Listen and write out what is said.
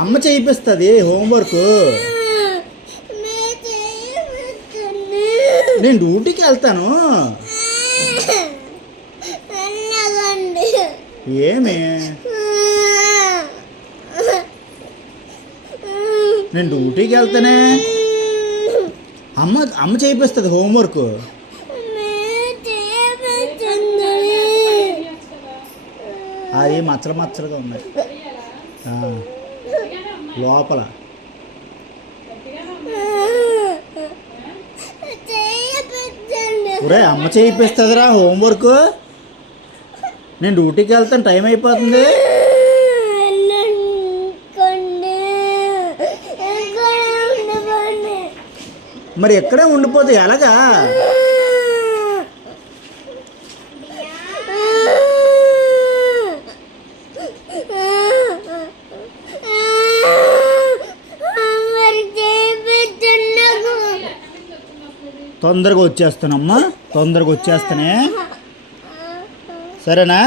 అమ్మ చేయిస్తుంది హోంవర్క్. నేను డ్యూటీకి వెళ్తాను. ఏమి నేను డ్యూటీకి వెళ్తానే. అమ్మ చేయిస్తుంది హోంవర్క్. అది మచ్చలుగా ఉన్నాయి లోపల. ఒరే అమ్మ చేయిస్తుందిరా హోంవర్క్. నేను డ్యూటీకి వెళ్తాను, టైం అయిపోతుంది. మరి ఎక్కడే ఉండిపోతే ఎలాగా? తొందరగా వచ్చేస్తానమ్మా, తొందరగా వచ్చేస్తానే. సరేనా?